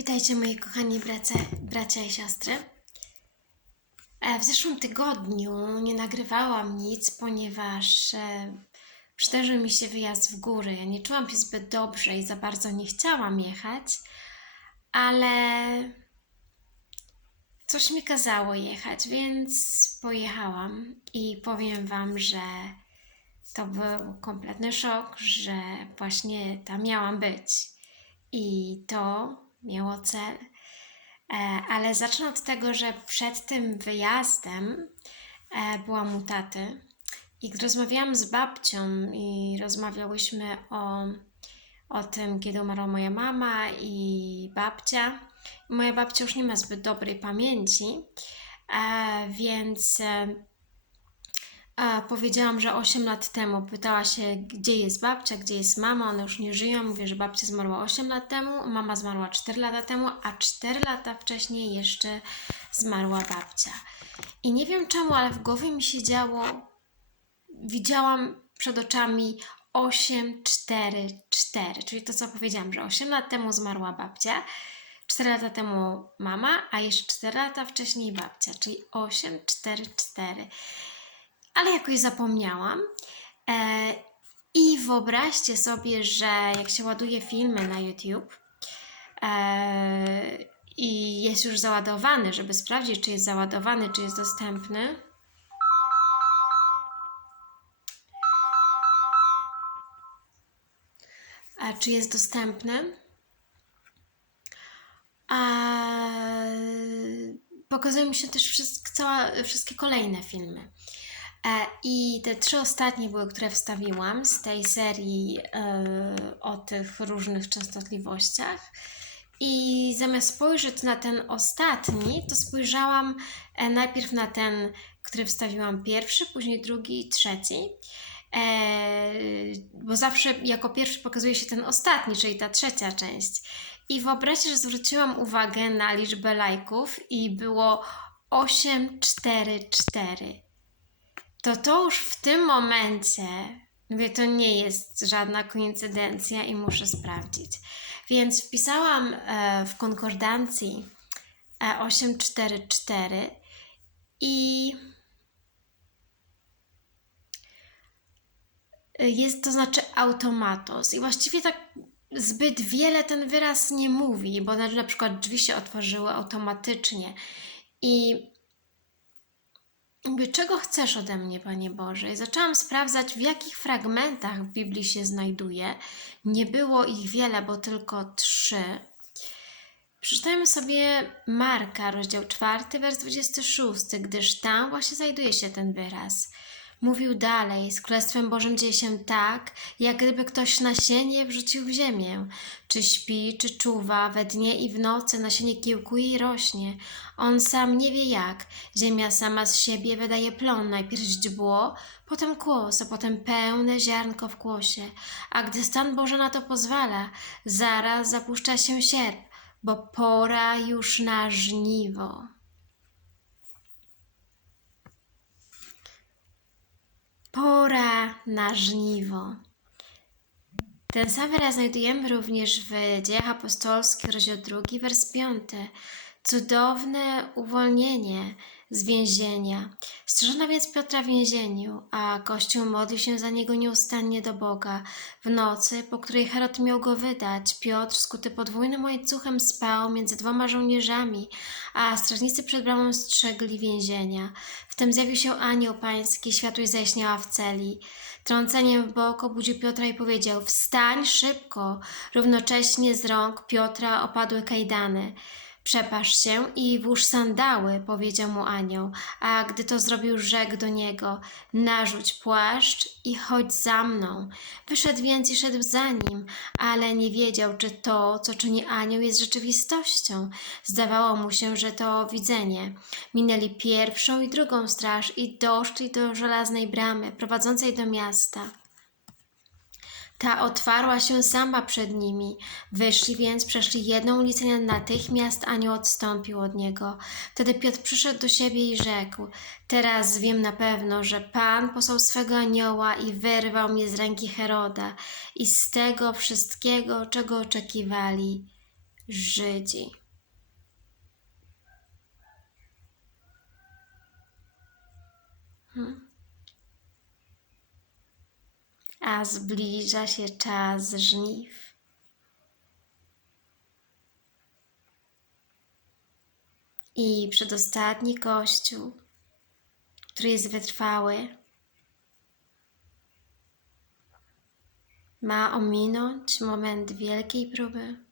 Witajcie moi kochani bracia, bracia i siostry. E, W zeszłym tygodniu nie nagrywałam nic, ponieważ e, przydarzył mi się wyjazd w góry. Ja nie czułam się zbyt dobrze i za bardzo nie chciałam jechać, ale coś mi kazało jechać, więc pojechałam i powiem Wam, że to był kompletny szok, że właśnie tam miałam być. I to miało cel. E, ale zacznę od tego, że przed tym wyjazdem e, byłam u taty i rozmawiałam z babcią i rozmawiałyśmy o, o tym, kiedy umarła moja mama i babcia. Moja babcia już nie ma zbyt dobrej pamięci, e, więc a, powiedziałam, że 8 lat temu. Pytała się, gdzie jest babcia, gdzie jest mama, one już nie żyją. Mówię, że babcia zmarła 8 lat temu, mama zmarła 4 lata temu, a 4 lata wcześniej jeszcze zmarła babcia. I nie wiem czemu, ale w głowie mi się działo, widziałam przed oczami 8, 4, 4, czyli to co powiedziałam, że 8 lat temu zmarła babcia, 4 lata temu mama, a jeszcze 4 lata wcześniej babcia, czyli 8, 4, 4 ale jakoś zapomniałam. E, I wyobraźcie sobie, że jak się ładuje filmy na YouTube e, i jest już załadowany, żeby sprawdzić, czy jest załadowany, czy jest dostępny. A czy jest dostępny? A pokazują mi się też wszystk, cała, wszystkie kolejne filmy. E, I te trzy ostatnie były, które wstawiłam z tej serii e, o tych różnych częstotliwościach. I zamiast spojrzeć na ten ostatni, to spojrzałam e, najpierw na ten, który wstawiłam pierwszy, później drugi i trzeci. Bo zawsze jako pierwszy pokazuje się ten ostatni, czyli ta trzecia część. I wyobraźcie, że zwróciłam uwagę na liczbę lajków i było 844 to to już w tym momencie, mówię, to nie jest żadna koincydencja i muszę sprawdzić. Więc wpisałam e, w konkordancji e, 844 i jest to znaczy automatos. I właściwie tak zbyt wiele ten wyraz nie mówi, bo na przykład drzwi się otworzyły automatycznie. I Mówię, czego chcesz ode mnie, Panie Boże? I zaczęłam sprawdzać, w jakich fragmentach w Biblii się znajduje. Nie było ich wiele, bo tylko trzy. Przeczytajmy sobie Marka, rozdział 4, wers 26, gdyż tam właśnie znajduje się ten wyraz. Mówił dalej, z Królestwem Bożym dzieje się tak, jak gdyby ktoś nasienie wrzucił w ziemię. Czy śpi, czy czuwa, we dnie i w nocy nasienie kiełkuje i rośnie. On sam nie wie jak. Ziemia sama z siebie wydaje plon, najpierw źdźbło, potem kłos, a potem pełne ziarnko w kłosie. A gdy stan Boży na to pozwala, zaraz zapuszcza się sierp, bo pora już na żniwo. Pora na żniwo. Ten sam wyraz znajdujemy również w Dziejach Apostolskich, rozdział 2, wers 5. Cudowne uwolnienie z więzienia. Strzeżono więc Piotra w więzieniu, a Kościół modlił się za niego nieustannie do Boga. W nocy, po której Herod miał go wydać, Piotr, skuty podwójnym łańcuchem, spał między dwoma żołnierzami, a strażnicy przed bramą strzegli więzienia. Wtem zjawił się anioł pański, światłość zajaśniała w celi. Trąceniem w bok obudził Piotra i powiedział: Wstań szybko! Równocześnie z rąk Piotra opadły kajdany. Przepasz się i włóż sandały, powiedział mu anioł, a gdy to zrobił, rzekł do niego, narzuć płaszcz i chodź za mną. Wyszedł więc i szedł za nim, ale nie wiedział, czy to, co czyni anioł, jest rzeczywistością. Zdawało mu się, że to widzenie. Minęli pierwszą i drugą straż i doszli do żelaznej bramy prowadzącej do miasta. Ta otwarła się sama przed nimi. Wyszli więc, przeszli jedną ulicę, i natychmiast anioł odstąpił od niego. Wtedy Piotr przyszedł do siebie i rzekł: Teraz wiem na pewno, że Pan posłał swego anioła i wyrwał mnie z ręki Heroda i z tego wszystkiego, czego oczekiwali Żydzi. Hmm. A zbliża się czas żniw. I przedostatni kościół, który jest wytrwały, ma ominąć moment wielkiej próby.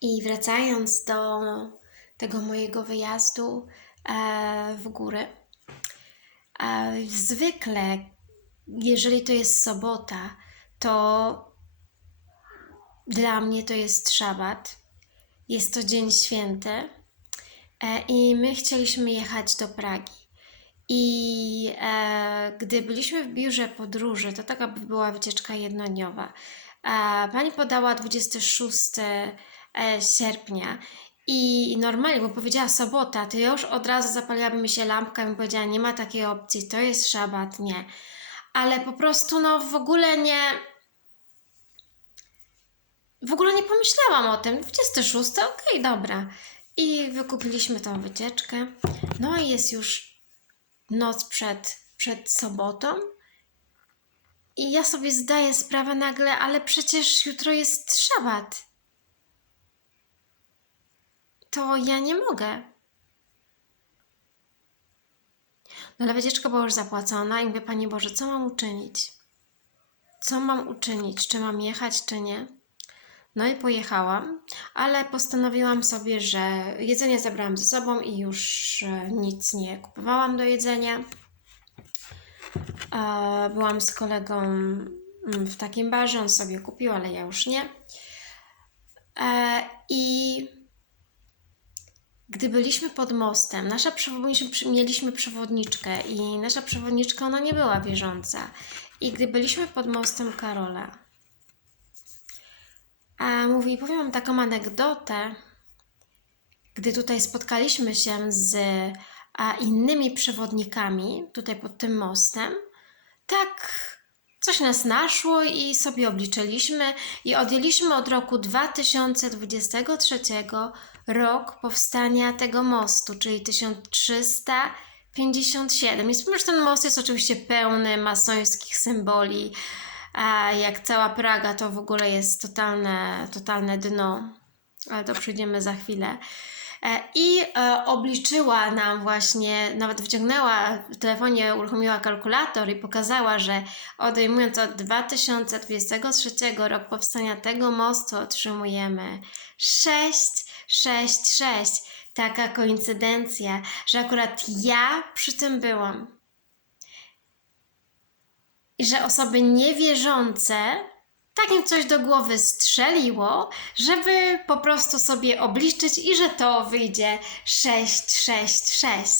I wracając do tego mojego wyjazdu e, w góry, e, zwykle, jeżeli to jest sobota, to dla mnie to jest szabat, jest to dzień święty e, i my chcieliśmy jechać do Pragi. I e, gdy byliśmy w biurze podróży, to taka była wycieczka jednodniowa. E, pani podała 26 e, sierpnia i normalnie, bo powiedziała sobota, to już od razu zapaliłaby mi się lampka i powiedziała, nie ma takiej opcji, to jest szabat, nie. Ale po prostu, no w ogóle nie... W ogóle nie pomyślałam o tym. 26, okej, dobra. I wykupiliśmy tą wycieczkę. No i jest już noc przed, przed sobotą. I ja sobie zdaję sprawę nagle, ale przecież jutro jest szabat. To ja nie mogę. No ale wycieczka była już zapłacona i mówię, Panie Boże, co mam uczynić? Co mam uczynić? Czy mam jechać, czy nie? No i pojechałam, ale postanowiłam sobie, że jedzenie zabrałam ze sobą i już e, nic nie kupowałam do jedzenia. E, Byłam z kolegą mm, w takim barze, on sobie kupił, ale ja już nie. E, I gdy byliśmy pod mostem, nasza przewodniczka, mieliśmy przewodniczkę i nasza przewodniczka, ona nie była wierząca. I gdy byliśmy pod mostem Karola, a mówi, powiem wam taką anegdotę. Gdy tutaj spotkaliśmy się z innymi przewodnikami, tutaj pod tym mostem, tak coś nas naszło i sobie obliczyliśmy i odjęliśmy od roku 2023 rok powstania tego mostu, czyli 1357. I że ten most jest oczywiście pełny masońskich symboli, a jak cała Praga to w ogóle jest totalne, totalne dno, ale to przyjdziemy za chwilę. E, I e, obliczyła nam właśnie, nawet wyciągnęła w telefonie, uruchomiła kalkulator i pokazała, że odejmując od 2023 rok powstania tego mostu otrzymujemy 6, 6, 6. Taka koincydencja, że akurat ja przy tym byłam i że osoby niewierzące tak im coś do głowy strzeliło, żeby po prostu sobie obliczyć i że to wyjdzie 666.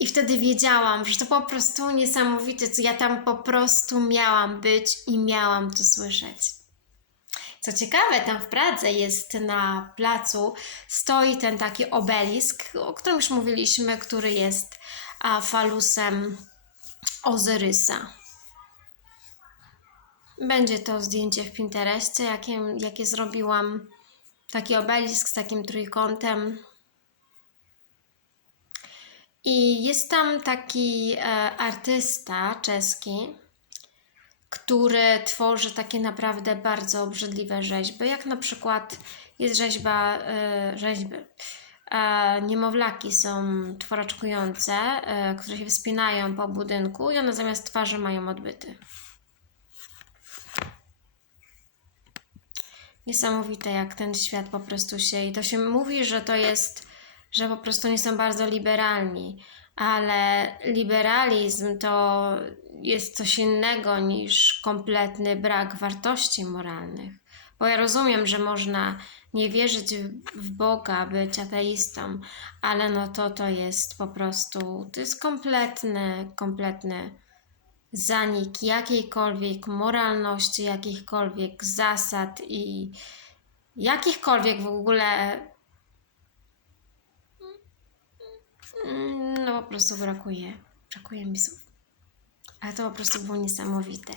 I wtedy wiedziałam, że to po prostu niesamowite, co ja tam po prostu miałam być i miałam to słyszeć. Co ciekawe, tam w Pradze jest na placu, stoi ten taki obelisk, o którym już mówiliśmy, który jest falusem Ozyrysa. Będzie to zdjęcie w Pinterestie, jakie, jakie zrobiłam. Taki obelisk z takim trójkątem. I jest tam taki e, artysta czeski, który tworzy takie naprawdę bardzo obrzydliwe rzeźby, jak na przykład jest rzeźba, e, rzeźby, e, niemowlaki są czworaczkujące, e, które się wspinają po budynku i one zamiast twarzy mają odbyty. Niesamowite, jak ten świat po prostu się. I to się mówi, że to jest, że po prostu nie są bardzo liberalni, ale liberalizm to jest coś innego niż kompletny brak wartości moralnych. Bo ja rozumiem, że można nie wierzyć w Boga, być ateistą, ale no to to jest po prostu, to jest kompletny, kompletny zanik jakiejkolwiek moralności, jakichkolwiek zasad i jakichkolwiek w ogóle no po prostu brakuje, brakuje mi słów. Ale to po prostu było niesamowite.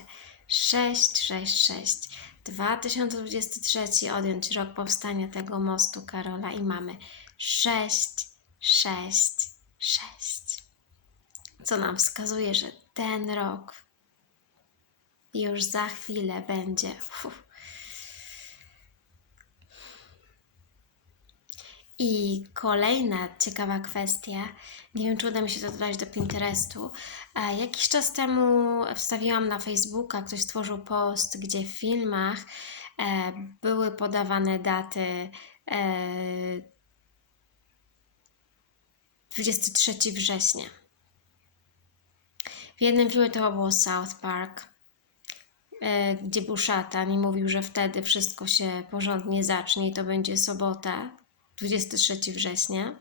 6, 6, 6. 2023 odjąć rok powstania tego mostu Karola i mamy 6, 6, 6. Co nam wskazuje, że ten rok już za chwilę będzie. I kolejna ciekawa kwestia, nie wiem czy uda mi się to dodać do Pinterestu. E, Jakiś czas temu wstawiłam na Facebooka, ktoś stworzył post, gdzie w filmach e, były podawane daty e, 23 września. W jednym filmie to było South Park, e, gdzie był szatan i mówił, że wtedy wszystko się porządnie zacznie i to będzie sobota, 23 września.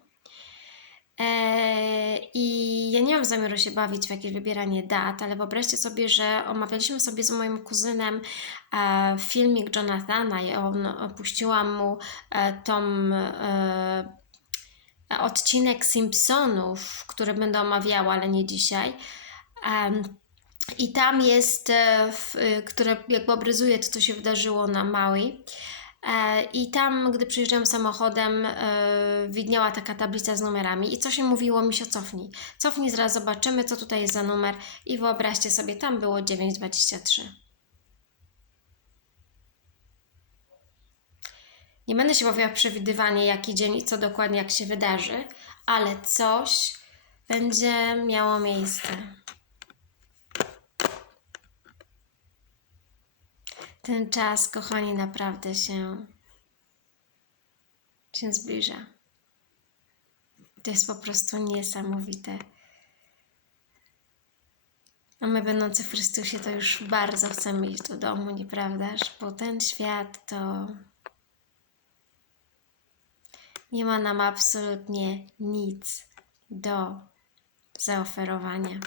E, I ja nie mam zamiaru się bawić w jakieś wybieranie dat, ale wyobraźcie sobie, że omawialiśmy sobie z moim kuzynem e, filmik Jonathana i on opuściłam mu tą odcinek Simpsonów, który będę omawiała, ale nie dzisiaj. I tam jest, e, e, które jakby obrazuje to, co się wydarzyło na Maui. E, I tam, gdy przyjeżdżałam samochodem, widniała taka tablica z numerami i co się mówiło mi się cofnij. Cofnij, zaraz zobaczymy, co tutaj jest za numer i wyobraźcie sobie, tam było 923. Nie będę się bawiła w przewidywanie, jaki dzień i co dokładnie, jak się wydarzy, ale coś będzie miało miejsce. Ten czas, kochani, naprawdę się, się zbliża. To jest po prostu niesamowite. A my, będący w Chrystusie, to już bardzo chcemy iść do domu, nieprawdaż? Bo ten świat to nie ma nam absolutnie nic do zaoferowania.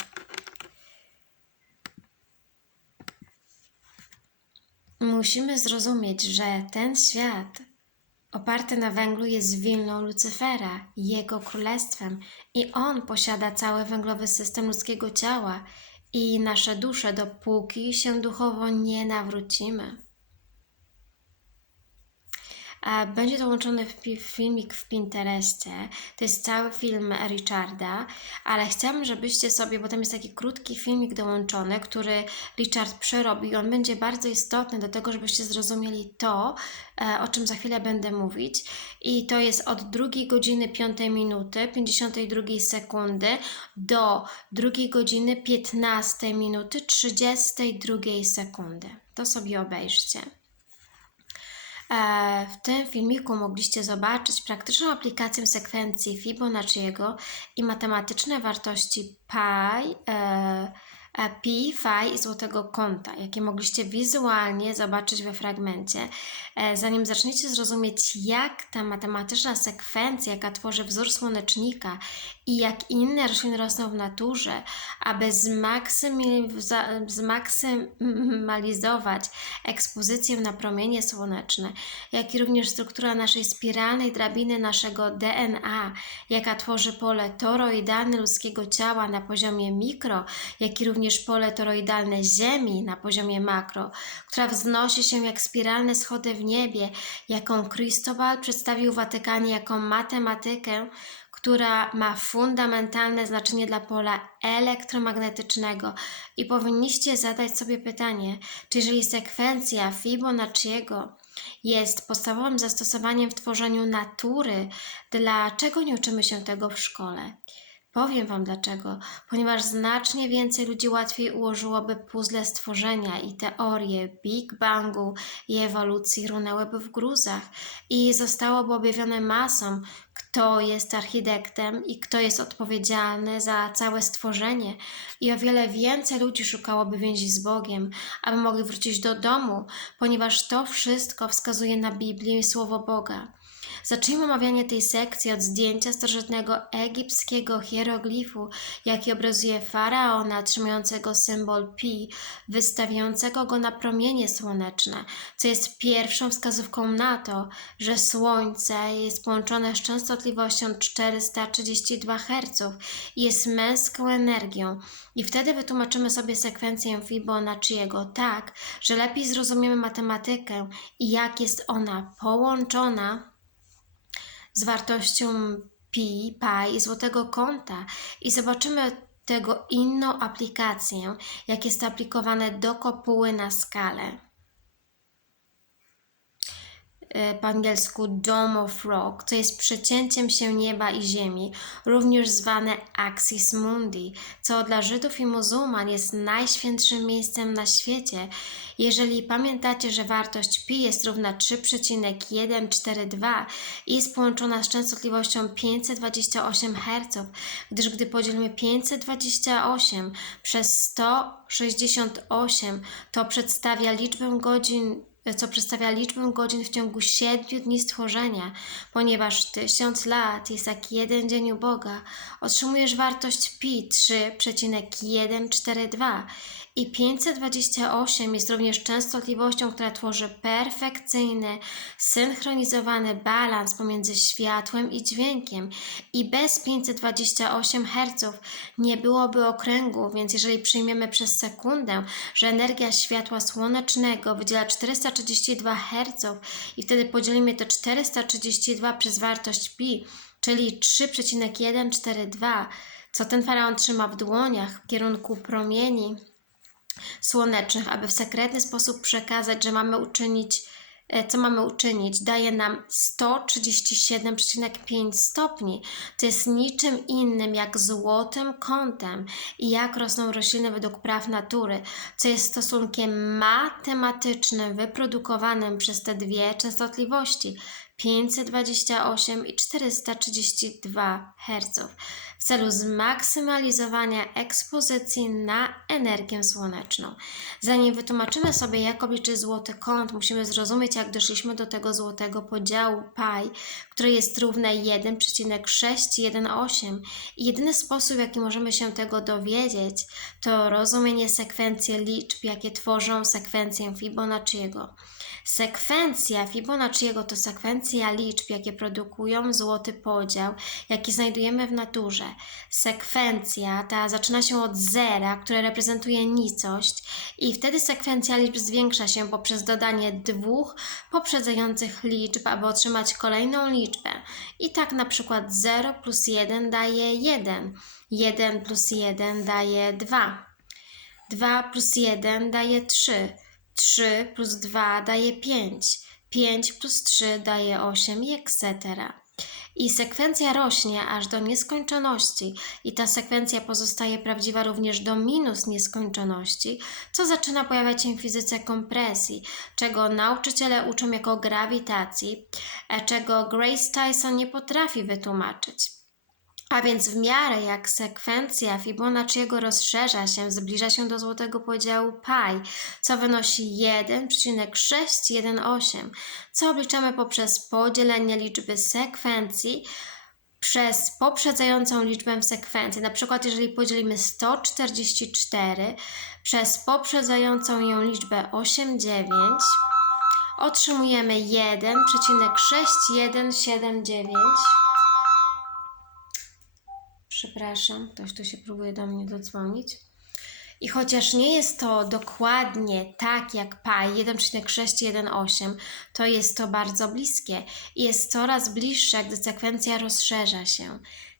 Musimy zrozumieć, że ten świat oparty na węglu jest wilną Lucyfera, jego królestwem, i on posiada cały węglowy system ludzkiego ciała i nasze dusze, dopóki się duchowo nie nawrócimy. A Będzie dołączony filmik w Pinterestie. To jest cały film Richarda, ale chciałabym, żebyście sobie, bo tam jest taki krótki filmik dołączony, który Richard przerobi i on będzie bardzo istotny do tego, żebyście zrozumieli to, e, o czym za chwilę będę mówić. I to jest od drugiej godziny 5 minuty, 52 sekundy do drugiej godziny 15 minuty 32 sekundy. To sobie obejrzcie. E, W tym filmiku mogliście zobaczyć praktyczną aplikację sekwencji Fibonacciego i matematyczne wartości pi, e, pi, phi i złotego kąta, jakie mogliście wizualnie zobaczyć we fragmencie. E, Zanim zaczniecie zrozumieć, jak ta matematyczna sekwencja, jaka tworzy wzór słonecznika i jak inne rośliny rosną w naturze, aby zmaksymalizować ekspozycję na promienie słoneczne, jak i również struktura naszej spiralnej drabiny naszego DNA, jaka tworzy pole toroidalne ludzkiego ciała na poziomie mikro, jak i również pole toroidalne Ziemi na poziomie makro, która wznosi się jak spiralne schody w niebie, jaką Cristobal przedstawił Watykanie jako matematykę, która ma fundamentalne znaczenie dla pola elektromagnetycznego i powinniście zadać sobie pytanie, czy jeżeli sekwencja Fibonacciego jest podstawowym zastosowaniem w tworzeniu natury, dlaczego nie uczymy się tego w szkole? Powiem Wam dlaczego. Ponieważ znacznie więcej ludzi łatwiej ułożyłoby puzzle stworzenia i teorie Big Bangu i ewolucji runęłyby w gruzach i zostałoby objawione masom, kto jest architektem i kto jest odpowiedzialny za całe stworzenie. I o wiele więcej ludzi szukałoby więzi z Bogiem, aby mogli wrócić do domu, ponieważ to wszystko wskazuje na Biblię i Słowo Boga. Zacznijmy omawianie tej sekcji od zdjęcia starożytnego egipskiego hieroglifu, jaki obrazuje faraona trzymającego symbol pi, wystawiającego go na promienie słoneczne, co jest pierwszą wskazówką na to, że Słońce jest połączone z częstotliwością 432 Hz i jest męską energią. I wtedy wytłumaczymy sobie sekwencję Fibonacciego tak, że lepiej zrozumiemy matematykę i jak jest ona połączona z wartością pi, pi złotego kąta i zobaczymy tego inną aplikację, jak jest aplikowane do kopuły na skalę. E, po angielsku Dome of Rock, co jest przecięciem się nieba i ziemi, również zwane Axis Mundi, co dla Żydów i muzułman jest najświętszym miejscem na świecie. Jeżeli pamiętacie, że wartość pi jest równa 3,142 i jest połączona z częstotliwością 528 Hz, gdyż gdy podzielimy 528 przez 168, to przedstawia liczbę godzin co przedstawia liczbę godzin w ciągu siedmiu dni stworzenia, ponieważ tysiąc lat jest jak jeden dzień u Boga, otrzymujesz wartość pi 3,142 i 528 jest również częstotliwością, która tworzy perfekcyjny, synchronizowany balans pomiędzy światłem i dźwiękiem. I bez 528 Hz nie byłoby okręgu, więc jeżeli przyjmiemy przez sekundę, że energia światła słonecznego wydziela 432 Hz i wtedy podzielimy to 432 przez wartość pi, czyli 3,142, co ten faraon trzyma w dłoniach w kierunku promieni słonecznych, aby w sekretny sposób przekazać, że mamy uczynić, e, co mamy uczynić, daje nam 137,5 stopni. To jest niczym innym jak złotym kątem i jak rosną rośliny według praw natury, co jest stosunkiem matematycznym wyprodukowanym przez te dwie częstotliwości 528 i 432 Hz w celu zmaksymalizowania ekspozycji na energię słoneczną. Zanim wytłumaczymy sobie, jak obliczyć złoty kąt, musimy zrozumieć, jak doszliśmy do tego złotego podziału pi, które jest równe 1,618. I jedyny sposób, w jaki możemy się tego dowiedzieć, to rozumienie sekwencji liczb, jakie tworzą sekwencję Fibonacciego. Sekwencja Fibonacciego to sekwencja liczb, jakie produkują złoty podział, jaki znajdujemy w naturze. Sekwencja ta zaczyna się od zera, które reprezentuje nicość i wtedy sekwencja liczb zwiększa się poprzez dodanie dwóch poprzedzających liczb, aby otrzymać kolejną liczbę. I tak na przykład 0 plus 1 daje 1, 1 plus 1 daje 2, 2 plus 1 daje 3, 3 plus 2 daje 5, 5 plus 3 daje 8 i etc. I sekwencja rośnie aż do nieskończoności, i ta sekwencja pozostaje prawdziwa również do minus nieskończoności, co zaczyna pojawiać się w fizyce kompresji, czego nauczyciele uczą jako grawitacji, e, czego Grace Tyson nie potrafi wytłumaczyć. A więc w miarę jak sekwencja Fibonacciego rozszerza się, zbliża się do złotego podziału pi, co wynosi 1,618, co obliczamy poprzez podzielenie liczby sekwencji przez poprzedzającą liczbę w sekwencji. Na przykład jeżeli podzielimy 144 przez poprzedzającą ją liczbę 89, otrzymujemy 1,6179. Przepraszam, ktoś tu się próbuje do mnie dodzwonić. I chociaż nie jest to dokładnie tak jak pi 1,618, to jest to bardzo bliskie i jest coraz bliższe, gdy sekwencja rozszerza się.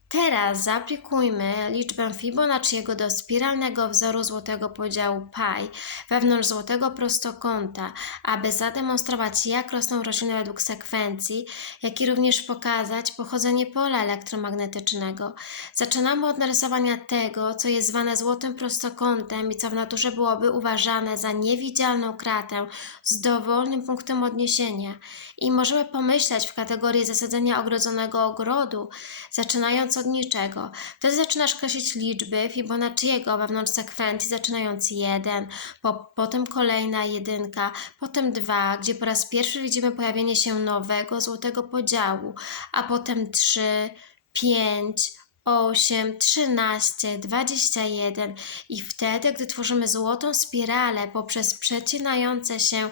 Teraz zaaplikujmy liczbę Fibonacciego do spiralnego wzoru złotego podziału pi wewnątrz złotego prostokąta, aby zademonstrować jak rosną rośliny według sekwencji, jak i również pokazać pochodzenie pola elektromagnetycznego. Zaczynamy od narysowania tego, co jest zwane złotym prostokątem i co w naturze byłoby uważane za niewidzialną kratę z dowolnym punktem odniesienia. I możemy pomyśleć w kategorii zasadzenia ogrodzonego ogrodu, zaczynając zasadniczego. Wtedy zaczynasz kreślić liczby Fibonacciego wewnątrz sekwencji, zaczynając 1, po, potem kolejna jedynka, potem 2, gdzie po raz pierwszy widzimy pojawienie się nowego złotego podziału, a potem 3, 5, 8, 13, 21 i wtedy, gdy tworzymy złotą spiralę poprzez przecinające się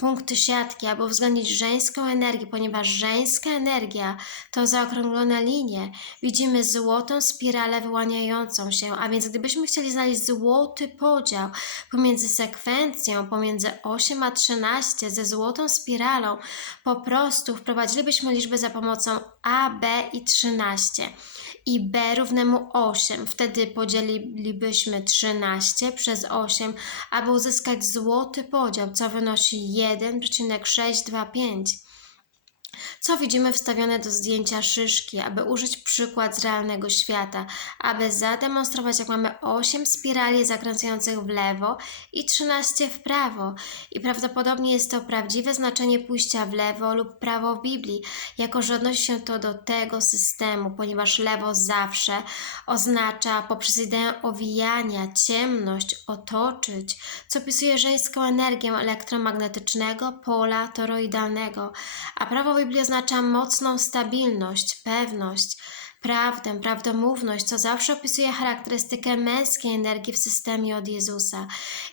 punkty siatki, aby uwzględnić żeńską energię, ponieważ żeńska energia to zaokrąglone linie. Widzimy złotą spiralę wyłaniającą się, a więc gdybyśmy chcieli znaleźć złoty podział pomiędzy sekwencją, pomiędzy 8 a 13 ze złotą spiralą, po prostu wprowadzilibyśmy liczbę za pomocą A, B i 13 i b równemu 8. Wtedy podzielilibyśmy 13 przez 8, aby uzyskać złoty podział, co wynosi 1,625 co widzimy wstawione do zdjęcia szyszki, aby użyć przykład z realnego świata, aby zademonstrować, jak mamy 8 spirali zakręcających w lewo i 13 w prawo. I prawdopodobnie jest to prawdziwe znaczenie pójścia w lewo lub prawo w Biblii, jako że odnosi się to do tego systemu, ponieważ lewo zawsze oznacza poprzez ideę owijania, ciemność, otoczyć, co opisuje żeńską energię elektromagnetycznego pola toroidalnego, a prawo w Biblii oznacza mocną stabilność, pewność, prawdę, prawdomówność, co zawsze opisuje charakterystykę męskiej energii w systemie od Jezusa.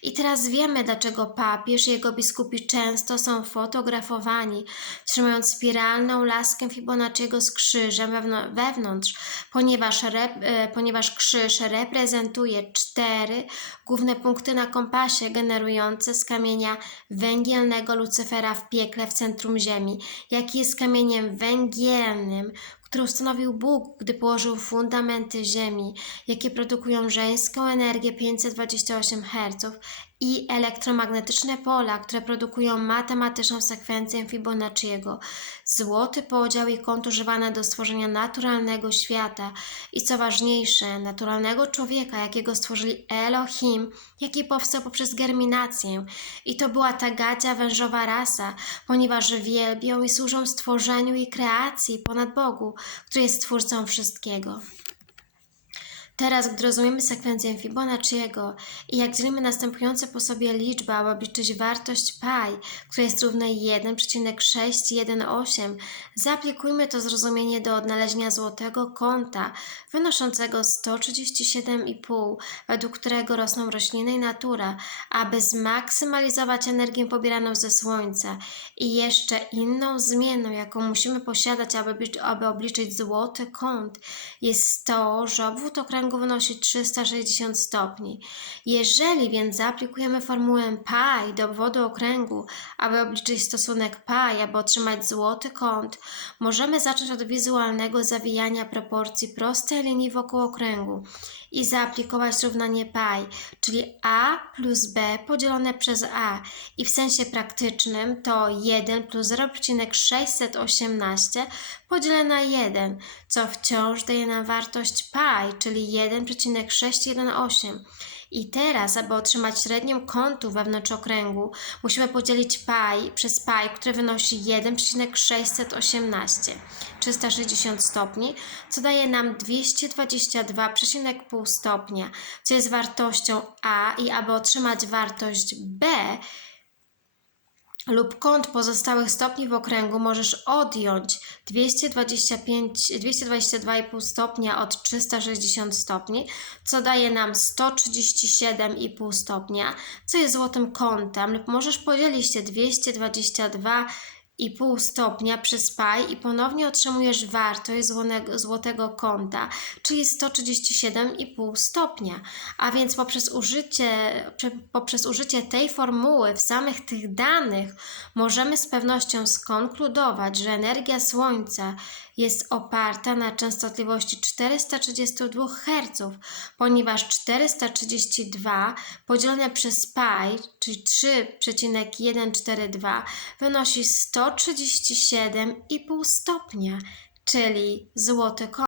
I teraz wiemy, dlaczego papież i jego biskupi często są fotografowani, trzymając spiralną laskę Fibonacciego z krzyżem wewnątrz, ponieważ, rep, e, ponieważ krzyż reprezentuje cztery główne punkty na kompasie generujące z kamienia węgielnego Lucyfera w piekle w centrum Ziemi, jaki jest kamieniem węgielnym, który ustanowił Bóg, gdy położył fundamenty Ziemi, jakie produkują żeńską energię 528 Hz i elektromagnetyczne pola, które produkują matematyczną sekwencję Fibonacciego, złoty podział i kąt używane do stworzenia naturalnego świata i co ważniejsze, naturalnego człowieka, jakiego stworzyli Elohim, jaki powstał poprzez germinację. I to była ta gadzia wężowa rasa, ponieważ wielbią i służą stworzeniu i kreacji ponad Bogu, który jest twórcą wszystkiego. Teraz, gdy rozumiemy sekwencję Fibonacciego i jak dzielimy następujące po sobie liczby, aby obliczyć wartość pi, która jest równa 1,618, zaaplikujmy to zrozumienie do odnalezienia złotego kąta wynoszącego 137,5, według którego rosną rośliny i natura, aby zmaksymalizować energię pobieraną ze Słońca i jeszcze inną zmienną, jaką musimy posiadać, aby, aby obliczyć złoty kąt, jest to, że obwód okręgu okręgu wynosi 360 stopni. Jeżeli więc zaaplikujemy formułę pi do obwodu okręgu, aby obliczyć stosunek pi, aby otrzymać złoty kąt, możemy zacząć od wizualnego zawijania proporcji prostej linii wokół okręgu i zaaplikować równanie pi, czyli a plus b podzielone przez a i w sensie praktycznym to 1 plus 0,618 podzielone na 1, co wciąż daje nam wartość pi, czyli 1,618. I teraz, aby otrzymać średnią kątu wewnątrz okręgu, musimy podzielić pi przez pi, które wynosi 1,618, 360 stopni, co daje nam 222,5 stopnia, co jest wartością a i aby otrzymać wartość b, lub kąt pozostałych stopni w okręgu możesz odjąć 225, 222,5 stopnia od 360 stopni, co daje nam 137,5 stopnia, co jest złotym kątem, lub możesz podzielić te 222 i pół stopnia przez pi i ponownie otrzymujesz wartość złonego, złotego kąta, czyli 137,5 stopnia. A więc poprzez użycie, poprzez użycie tej formuły w samych tych danych możemy z pewnością skonkludować, że energia Słońca jest oparta na częstotliwości 432 Hz, ponieważ 432 podzielone przez pi, czyli 3,142 wynosi 137,5 stopnia, czyli złoty kąt.